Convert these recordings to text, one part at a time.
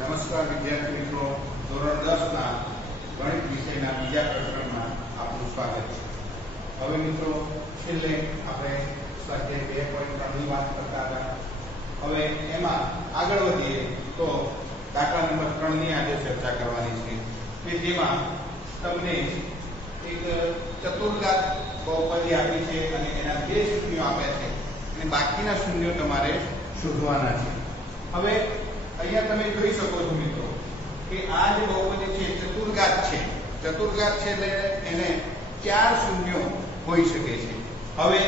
નમસ્કાર વિદ્યાર્થી મિત્રો, ધોરણ 10 ના ગણિત વિષયના બીજા પ્રકરણમાં આપનું સ્વાગત છે. હવે મિત્રો, છેલ્લે આપણે સ્વાધ્યાય 2.3 ની વાત કરતા હતા. હવે એમાં આગળ વધીએ તો દાખલા નંબર 3 ની આજે ચર્ચા કરવાની છે કે જેમાં તમને એક ચતુર્ઘાત બહુપદી આપી છે અને એના બે શૂન્યો આપ્યા છે અને બાકીના શૂન્યો તમારે શોધવાના છે. હવે અહીંયા તમે જોઈ શકો છો મિત્રો કે આ જે બહુપદી છે ચતુર્ઘાત છે. ચતુર્ઘાત છે એટલે એને 4 શૂન્યો હોઈ શકે છે. હવે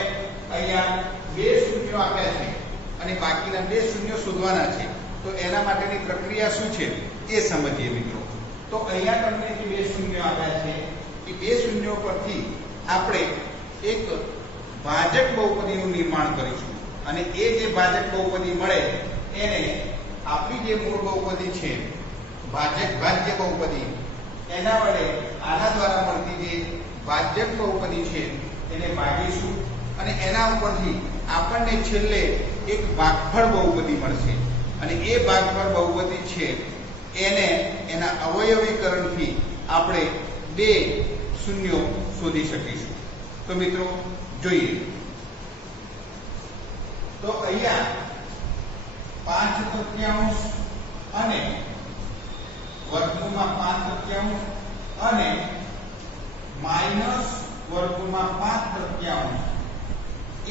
અહીંયા બે શૂન્યો આપ્યા છે અને બાકીના બે શૂન્યો શોધવાના છે. તો એના માટેની પ્રક્રિયા શું છે એ સમજીએ મિત્રો. તો અહીંયા તમને જે બે શૂન્યો આપ્યા છે એ બે શૂન્યો પરથી આપણે એક ભાજક બહુપદીનું નિર્માણ કરીશું અને એ જે ભાજક બહુપદી મળે એને આપણી જે મૂળ બહુપદી છે ભાજ્ય બહુપદી એના વડે આના દ્વારા મળતી જે ભાજક બહુપદી છે એને ભાગીશું અને એના ઉપરથી આપણને છેલ્લે એક ભાગફળ બહુપદી મળશે અને એ ભાગફળ બહુપદી છે એને એના અવયવીકરણથી આપણે બે શૂન્યો શોધી શકીશું. તો મિત્રો જોઈએ. તો અહીંયા 5/3 અને વર્ગમૂળમાં 5/3 અને -√5/3 એ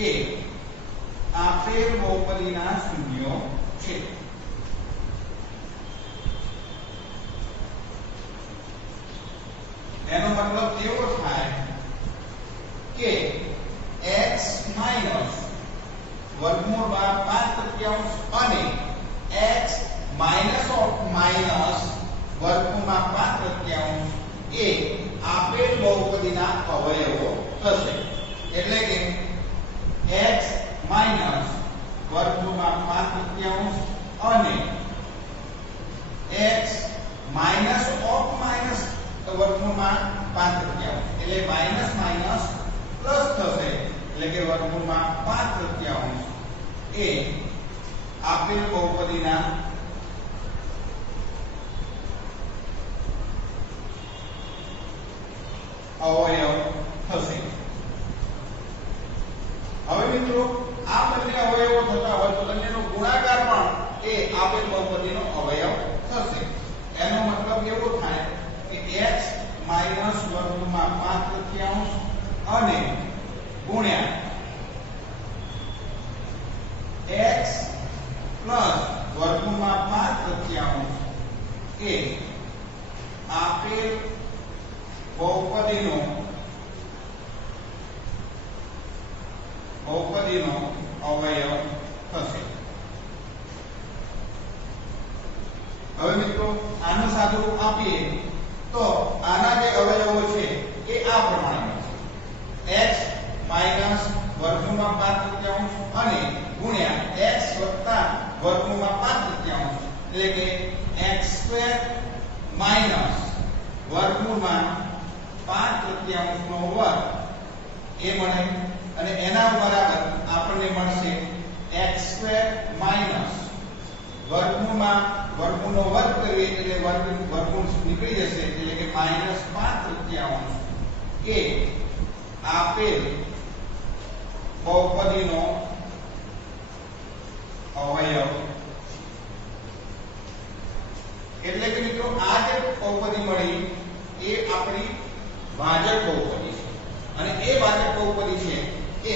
આપેલ બહુપદીના શૂન્યો છે. એનો મતલબ એવો થાય કે x - વર્ગમૂળમાં 5/3 અને x - વર્ગમૂળમાં 5/3 એ આપેલ બહુપદીના અવયવો થશે. એટલે કે x - વર્ગમૂળમાં 5/3 અને x - વર્ગમૂળમાં 5/3 એટલે માઈનસ માઈનસ પ્લસ થશે એટલે કે વર્ગમૂળમાં 5/3 એ આપેલ બહુપદીના અવયવ થશે. હવે મિત્રો આ બંને અવયવો થતા હોય તો બંનેનો ગુણાકાર પણ એ આપેલ બહુપદીનો અવયવ થશે. એનો મતલબ એવો થાય કે x - વર્ગમૂળમાં 5/3 અને ગુણ્યા x પ્લસ વર્ગમૂળમાં 5/3 એ આપેલ બહુપદીનો અવયવ થશે. હવે મિત્રો આનું સાદુરૂપ આપીએ તો આના જે અવયવો છે એ આ પ્રમાણે છે. x - વર્ગમૂળમાં 5/3 અને ગુણ્યા x + વર્ગમૂળમાં 5/3 એટલે કે x² - વર્ગમૂળમાં 5/3 નો વર્ગ એ મળે અને એના બરાબર આપણને મળશે x² - વર્ગમૂળનો વર્ગ કરીએ એટલે વર્ગમૂળ નીકળી જશે એટલે કે -5/3 એ આપેલ બહુપદીનો અવયવ. એટલે કે મિત્રો આ જે બહુપદી મળી એ આપણી ભાજક બહુપદી છે અને એ ભાજક બહુપદી છે એ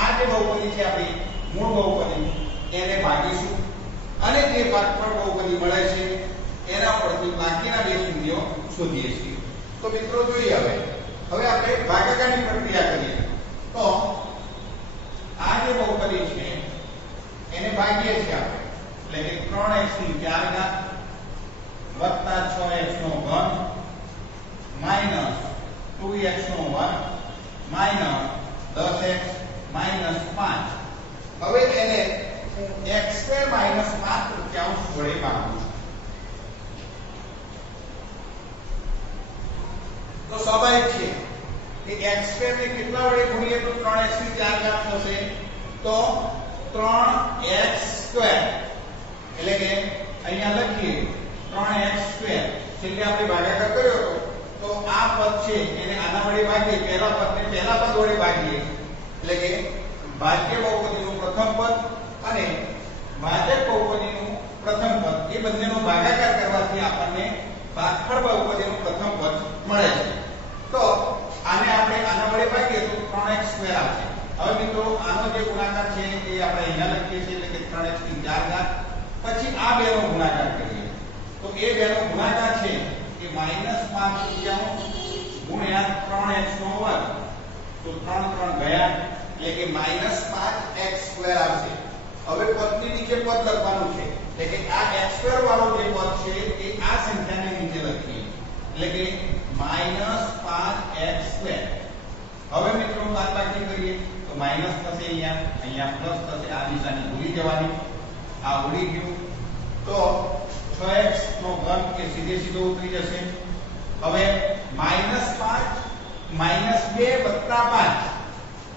આ જે બહુપદી છે આપણી મૂળ બહુપદી એને ભાગીશું અને જે ભાગફળ બહુપદી મળે છે એના પરથી બાકીના બે શૂન્યો શોધીએ છીએ. તો મિત્રો જોઈએ હવે આપણે ભાગાકારની પ્રક્રિયા કરીએ. તો આ જે બહુપદી છે એને ભાગીએ છીએ આપણે એટલે કે 3x ની 4 ઘાત વત્તા 6x નો ઘન માઈનસ 2x નો વર્ગ માઈનસ 10x માઈનસ 5. હવે એને x² - 5/3 વડે ભાગું છું. તો સ્વાભાવિક છે કે x² ને કેટલા વડે ગુણીએ તો 3x ની 4 ઘાત થશે. તો 3x² એટલે કે અહીંયા લખીએ 3x² છેલ્લે આપણે ભાગાકાર કર્યો તો આ પદ છે એને આના વડે ભાગીએ, પહેલા પદને પહેલા પદ વડે ભાગીએ એટલે કે ભાજ્ય બહુપદીનું પ્રથમ પદ અને ભાજક બહુપદીનું પ્રથમ પદ એ બંનેનો ભાગાકાર કરવાથી આપણને ભાગફળ બહુપદીનું પ્રથમ પદ મળે છે. તો આને આપણે આના વડે ભાગીએ તો 3x² આવશે. હવે મિત્રો આનો જે ગુણાકાર છે એ આપણે અહીંયા લખીએ છીએ એટલે કે 3x ની 4 ઘાત. પછી આ બેનો ગુણાકાર કરીએ તો એ બેનો ગુણાકાર છે એ -5 ગુણ્યા 3x નો વર્ગ. તો 3 3 ગયા એટલે કે -5x² આવશે. હવે પદની નીચે પદ લખવાનું છે એટલે કે આ x² વાળો જે પદ છે એ આ સંખ્યાને નીચે લખીએ એટલે કે -5x². હવે મિત્રો બાદબાકી કરીએ તો માઈનસ થશે, અહીંયા પ્લસ થશે. આ નિશાની ભૂલી જવાની, આ ઉડી ગયું. તો 6x નો ઘન એ સીધે સીધો ઉતરી જશે. હવે -5 -2 + 5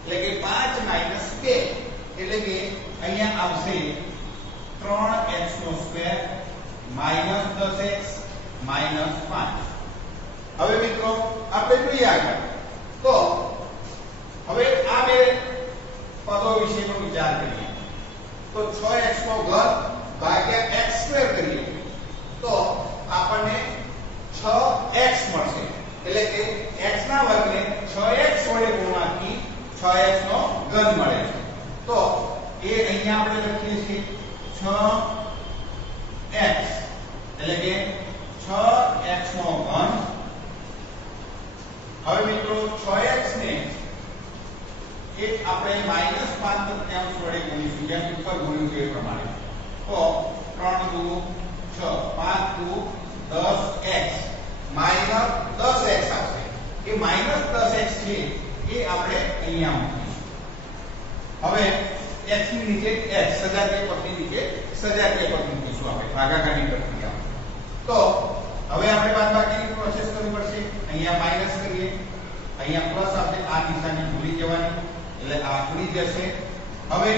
એટલે કે 5 - 2 એટલે કે અહીંયા આવશે 3x² -10x -5. હવે મિત્રો આપણે જોઈએ આગળ. તો હવે આ બે પદો વિશેનો વિચાર કરીએ તો 6x નો ઘન ભાગ્યા x² કરીએ તો આપણને 6x મળશે. એટલે કે x ના વર્ગને 6x વડે ગુણવાથી 6x નો ઘન મળે છે. તો એ અહીંયા આપણે લખીએ છીએ 6x એટલે કે 6x નો ઘન. હવે મિત્રો 6x ને એક આપણે -5 તૃતીયાંશ વડે ગુણીશું, જેમ ઉપર ગુણ્યું છે એ પ્રમાણે. તો 3 × 2 = 6, 5 × 2 = 10x -10x આવશે. એ -10x છે એ આપણે અહીંયા મૂકીશું. હવે x ની નીચે x સજાતીય પદની નીચે સજાતીય પદ મૂકીશું આપણે ભાગાકારની પ્રક્રિયામાં. તો હવે આપણે બાદબાકીની પ્રોસેસ કરવી પડશે. અહીંયા માઈનસ કરીએ, અહીંયા પ્લસ આપણે આ નિશાની ભૂલી જવાની એટલે આ ઉડી જશે. હવે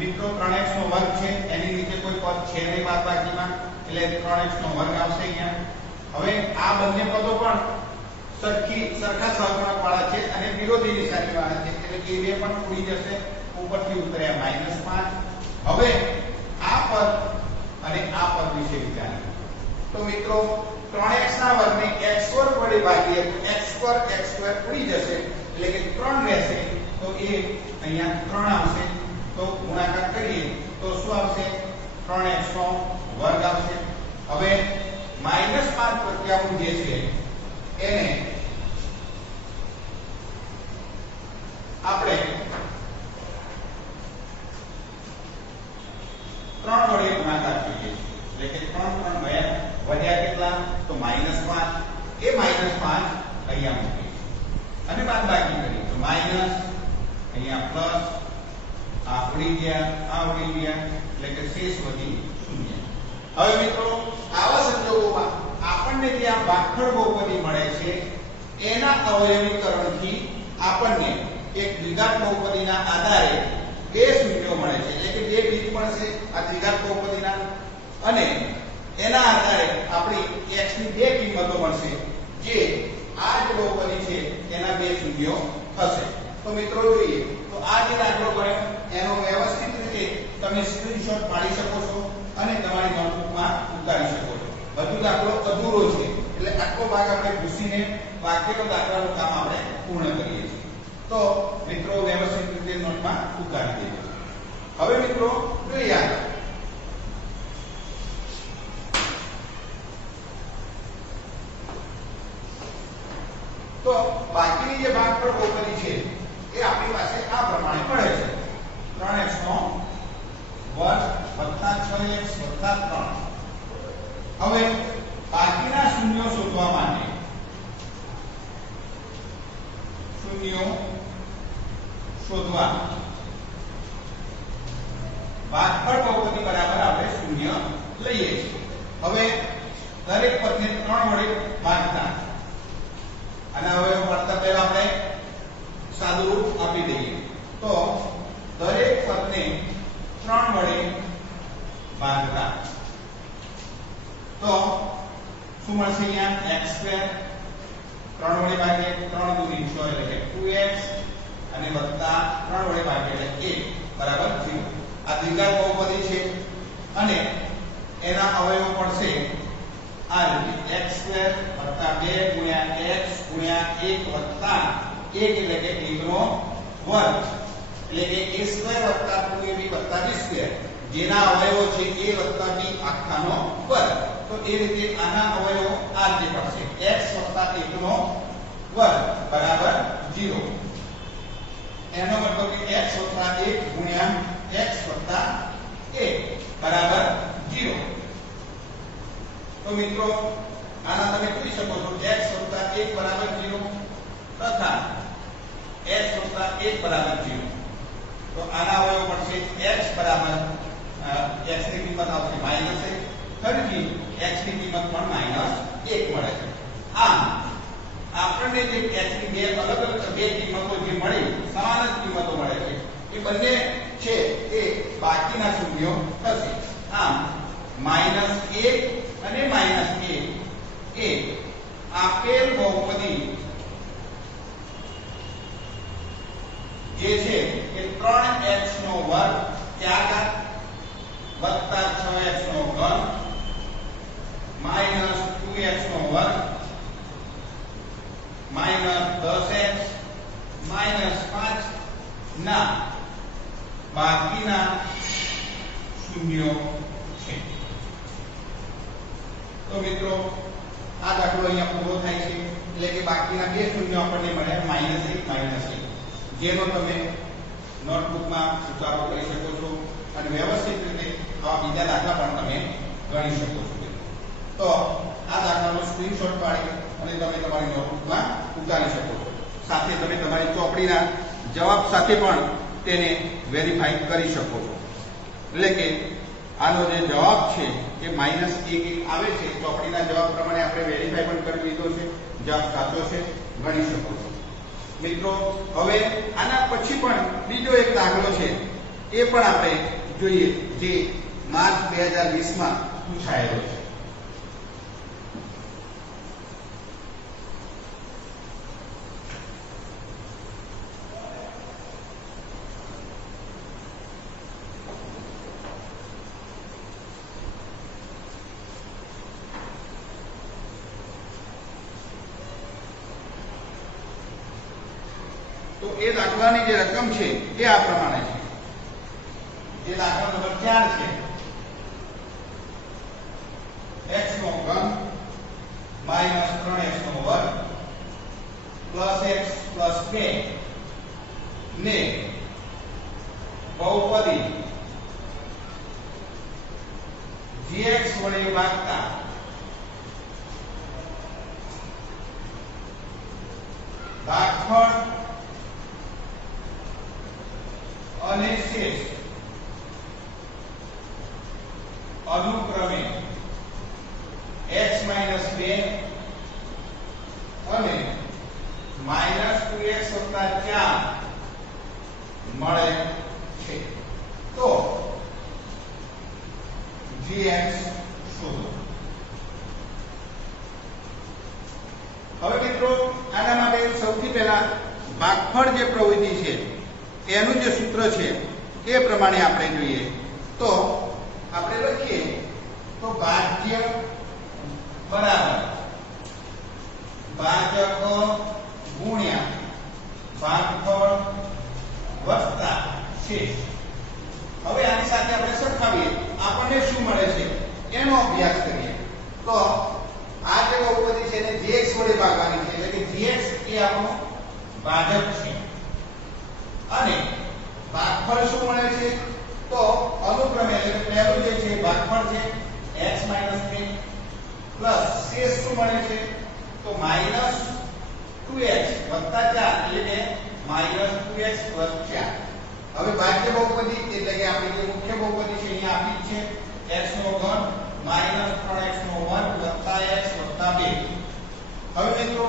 મિત્રો 3x નો વર્ગ છે એની નીચે કોઈ પદ છે નહીં બાદબાકીમાં એટલે 3x નો વર્ગ આવશે અહીંયા. હવે આ બંને પદો પણ સરખા સહગુણક વાળા છે અને વિરોધી નિશાની વાળા છે એટલે કે એ બે પણ ઉડી જશે. ઉપરથી ઉતર્યા -5. હવે આ પદ અને આ પદ વિશે વિચારીએ તો મિત્રો 3x ના વર્ગને x² વડે ભાગીએ તો x² ઉડી જશે એટલે કે 3 રહેશે. તો એ અહીંયા 3 આવશે. તો ગુણાકાર કરીએ તો શું આવશે? 3x નો વર્ગ આવશે. હવે -5 પ્રત્યાવું જે છે એને આપણે 3 વડે ગુણાકાર કરીએ એટલે કે 3 3 ગયા વધ્યા કેટલા? તો -5. એ -5 અહીંયા મૂકીએ અને બાદબાકી કરીએ તો માઈનસ, અહીંયા પ્લસ, આ ઉડી ગયા એટલે કે શેષ વધી 0. હવે મિત્રો આવા સંજોગોમાં આપણને જે આ ભાગફળ બહુપદી મળે છે એના અવયવીકરણથી આપણને એક દ્વિઘાત બહુપદીના આધારે બે શૂન્યો મળે છે એટલે કે બે બીજ મળશે આ દ્વિઘાત બહુપદીના અને એના આધારે આપણી x ની બે કિંમતો મળશે જે આ જ બહુપદી છે એના બે શૂન્યો થશે. તો મિત્રો જોઈએ તો આ જે દાખલો ગણ્યો એનો વ્યવસ્થિત રીતે તમે સ્ક્રીનશોટ પાડી શકો છો અને તમારી નોટબુકમાં ઉતારી શકો છો. બધું દાખલો અધૂરો છે એટલે આટલો ભાગ આપણે ભૂસીને બાકીનો દાખલાનું કામ આપણે પૂર્ણ કરીએ છીએ. તો મિત્રો વ્યવસ્થિત રીતે નોટમાં ઉતારી દેજો. હવે મિત્રો જોઈએ આગળ. તો બાકીની જે ભાગફળ બહુપદી છે એ આપણી પાસે આ પ્રમાણે મળે છે 3x નો વર્ગ વત્તા 6x વત્તા 3. હવે બાકીના શૂન્યો શોધવા માટે ભાગફળ બહુપદી બરાબર આપણે શૂન્ય લઈએ છીએ. હવે દરેક પદને 3 વડે ભાગતા અને હવે પડતા પહેલા આપણે સાદું રૂપ આપી દઈએ તો દરેક પદને 3 વડે ભાગતા તો શું મળશે અહીંયા x સ્ક્વેર 3 વડે ભાગીએ 3 દૂની 6 એટલે કે 2x અને વત્તા 3 વડે ભાગીએ એટલે 1 બરાબર 0. આ દ્વિઘાત બહુપદી છે અને એના અવયવો પડશે આ રીતે x સ્ક્વેર વત્તા 2 ગુણ્યા x ગુણ્યા 1 વત્તા 1 એટલે કે 1 નો વર્ગ એટલે કે a સ્ક્વેર વત્તા 2ab વત્તા b સ્ક્વેર જેના અવયવો છે a વત્તા b આખાનો વર્ગ. તો એ રીતે આના અવયવો આ રીતે પડશે x વત્તા 1 નો વર્ગ બરાબર 0. એનો મતલબ કે x વત્તા 1 ગુણ્યા x વત્તા 1 બરાબર 0. તો મિત્રો આના તમે જોઈ શકો છો x વત્તા 1 બરાબર 0 તથા x વત્તા 1 બરાબર 0. તો આના અવયવ પડશે x બરાબર x ની કિંમત આવશે -1 ફરીથી x ની કિંમત પણ -1 મળે છે. આમ આપણને જે x ની બે અલગ અલગ બે કિંમતો જે મળી સમાન જ કિંમતો મળે છે એ બંને છે એ બાકીના શૂન્યો થશે. આમ -1 અને -1 એ આપેલ બહુપદી જે છે એ 3x નો વર્ગ ત્યારબાદ વત્તા 6x નો ઘન માઈનસ 2x નો વર્ગ માઈનસ 10x માઈનસ 5 ના બાકીના શૂન્યો છે. તો મિત્રો આ દાખલો અહીંયા પૂરો થાય છે એટલે કે બાકીના બે શૂન્યો આપણને મળ્યા -1 જેનો તમે નોટબુકમાં સુધારો કરી શકો છો અને વ્યવસ્થિત રીતે આવા બીજા દાખલા પણ તમે ગણી શકો છો. તો આ દાખલાનો સ્ક્રીનશોટ પાડી અને તમે તમારી નોટબુકમાં ઉતારી શકો છો. સાથે તમે તમારી ચોપડીના જવાબ સાથે પણ તેને વેરીફાઈ કરી શકો છો. એટલે કે આનો જે જવાબ છે એ -1 આવે છે. ચોપડીના જવાબ પ્રમાણે આપણે વેરીફાઈ પણ કરી લીધો છે. જવાબ સાચો છે ગણી શકો છો. મિત્રો હવે આના પછી પણ બીજો એક દાખલો છે એ પણ આપણે જોઈએ જે માર્ચ 2020 માં પૂછાયેલો છે. તો એ દાખલાની જે રકમ છે એ આ પ્રમાણે છે. જે દાખલા નંબર 4 છે x નો ઘન -3x નો વર્ગ +x + 2 ને બહુપદી gx વડે ભાગતા ભાગફળ અને શેષ અનુક્રમે x - 2 અને -2x + 4 મળે છે. તો gx શોધો. હવે મિત્રો આના માટે સૌથી પહેલા ભાગફળ જે પ્રવૃત્તિ છે એનું જે સૂત્ર છે એ પ્રમાણે આપણે જોઈએ તો આપણે લખીએ તો ભાજ્ય બરાબર ભાજક ગુણ્યા ભાગફળ વત્તા શેષ. હવે આની સાથે આપણે સરખાવીએ આપણને શું મળે છે એનો અભ્યાસ કરીએ. તો આ જે બહુપદી છે એને gx વડે ભાગવાની છે એટલે કે gx એ આપણો ભાજક છે અને ભાગફળ શું મળે છે તો અનુક્રમે એટલે પહેલું જે છે ભાગફળ છે x - 2 પ્લસ શેષ શું મળે છે તો -2x + 4 એટલે કે -2x + 4. હવે ભાજ્ય બહુપદી એટલે કે આપણી જે મુખ્ય બહુપદી છે અહીંયા આપી છે x નો ઘન -3x નો વર્ગ + x + 2. હવે મિત્રો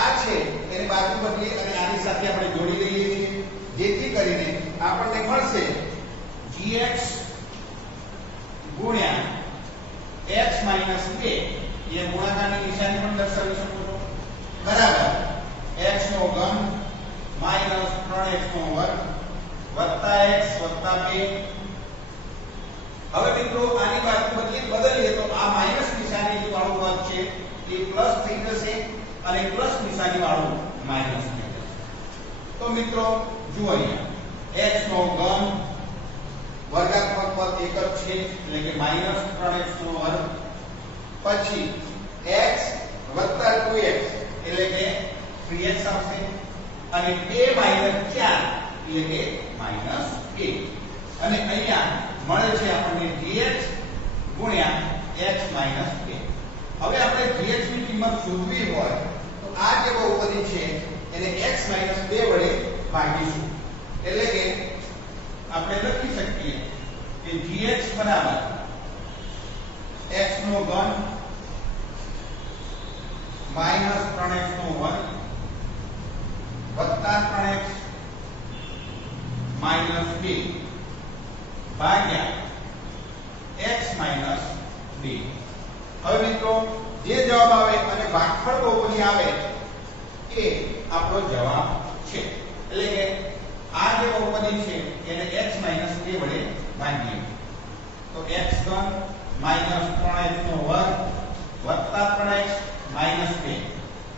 આ છે એને બાજુ બદલી અને આની સાથે આપણે જોડી લઈએ છીએ જેથી કરીને આપણને મળશે gx ગુણ્યા x માઈનસ 2 એ ગુણાકારની નિશાની પણ દર્શાવી શકો છો બરાબર x નો ઘન માઈનસ 3x નો વર્ગ વત્તા x વત્તા 2. હવે મિત્રો આની બાજુ બદલીએ તો આ માઈનસ નિશાની વાળું પદ છે એ પ્લસ થઈ જશે અને પ્લસ નિશાની વાળું માઈનસ થઈ જશે. તો મિત્રો જુઓ અહીંયા x નો ઘન વર્ગાત્મક પદ એક જ છે એટલે કે માઈનસ 3x નો વર્ગ પછી x વત્તા 2x એટલે કે 3x આવશે અને 2 માઈનસ 4 એટલે કે માઈનસ 1 અને અહીંયા મળે છે આપણને dx ગુણ્યા x માઈનસ 2. હવે આપણે dx ની કિંમત શોધવી હોય તો આ જે બહુપદી છે એને x માઈનસ 2 વડે ભાગીશું એટલે કે આપણે લખી શકીએ કે dx બરાબર x નો ઘન માઈનસ 3x નો વર્ગ વત્તા 3x માઈનસ 2 ભાગ્યા x માઈનસ 2. હવે મિત્રો જે જવાબ આવે અને ભાગફળ બહુપદી આવે એ આપણો જવાબ છે એટલે કે આ જે બહુપદી છે એને x માઈનસ 2 વડે ભાગીએ તો x ઘન માઈનસ 3x નો વર્ગ વત્તા 3x માઈનસ 2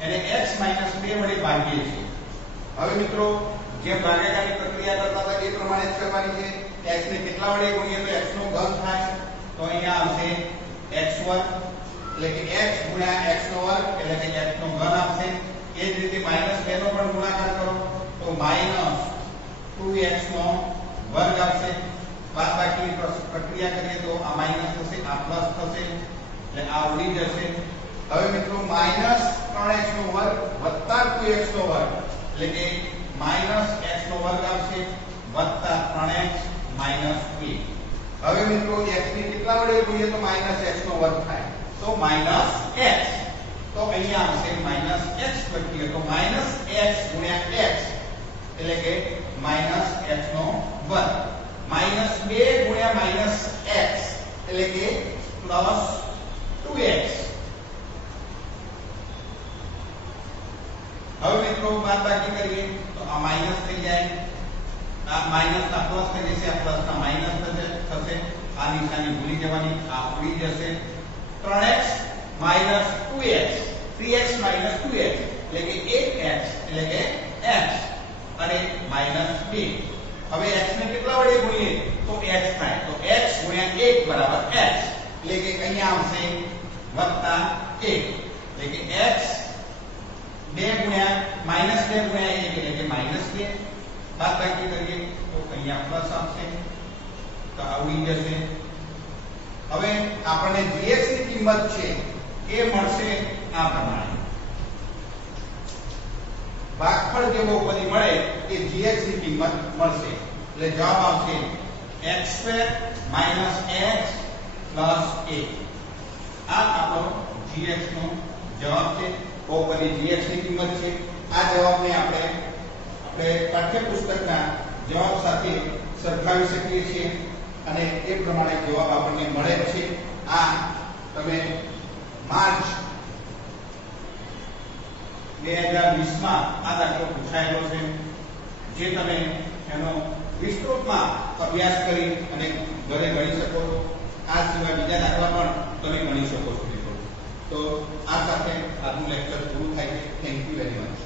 એને x માઈનસ 2 વડે ભાગીએ છીએ. હવે મિત્રો જે ભાગાકારની પ્રક્રિયા કરતા હતા એ પ્રમાણે જ કરવાની છે. x ને કેટલા વડે ગુણીએ તો x નો ઘન થાય તો અહીંયા આવશે x વર્ગ એટલે કે x ગુણ્યા x નો વર્ગ એટલે કે x નો ઘન આવશે. એ જ રીતે માઈનસ 2 નો પણ ગુણાકાર કરો તો માઈનસ 2x નો વર્ગ આવશે. બાદબાકીની પ્રક્રિયા કરીએ તો આ માઈનસ થશે આ પ્લસ થશે એટલે આ ઉડી જશે. હવે મિત્રો માઈનસ 3x નો વર્ગ વત્તા 2x નો વર્ગ એટલે કે માઈનસ x નો વર્ગ આવશે વત્તા 3x માઈનસ 2. હવે મિત્રો x ને કેટલા વડે ગુણીએ તો માઈનસ x નો વર્ગ થાય તો માઈનસ x તો અહીંયા આવશે માઈનસ x લખીએ તો માઈનસ x ગુણ્યા x એટલે કે માઈનસ x નો વર્ગ માઈનસ 2 ગુણ્યા માઈનસ x એટલે કે પ્લસ 2x. હવે મિત્રો બાદબાકી કરીએ તો આ માઈનસ થઈ જાય આ માઈનસ ના પ્લસ થઈ જશે આ પ્લસ ના માઈનસ થશે આ નિશાની ભૂલી જવાની આ ઉડી જશે 3x 2x 3x 2x એટલે કે 8x એટલે કે x અને -2. હવે x ને કેટલા વડે ગુણીએ તો x થાય તો x ગુણ્યા 1 બરાબર x એટલે કે અહીંયા આવશે વત્તા 1 એટલે કે x 2 ગુણ્યા -2 ગુણ્યા 1 એટલે કે -2 બાદબાકી કરીએ તો અહીંયા પ્લસ આવશે તો આ ઉડી જશે. હવે આપણને dx ની કિંમત છે એ મળશે આ પ્રમાણે ભાગફળ જે બહુપદી મળે એ dx ની કિંમત મળશે એટલે જવાબ આવશે x2 x 1. આ આપણો dx નો જવાબ છે. બહુપદી dx ની કિંમત છે. આ જવાબને આપણે પાઠ્યપુસ્તકના જવાબ સાથે સરખાવી શકીએ છીએ અને એ પ્રમાણે જવાબ આપણને મળે છે. આ તમે માર્ચ 2020 માં આ દાખલો પૂછાયેલો છે જે તમે એનો વિસ્તૃતમાં અભ્યાસ કરી અને ઘરે ગણી શકો છો. આ સિવાય બીજા દાખલા પણ તમે ગણી શકો છો મિત્રો. તો આ સાથે આજનું લેક્ચર પૂરું થાય છે. Thank you very much.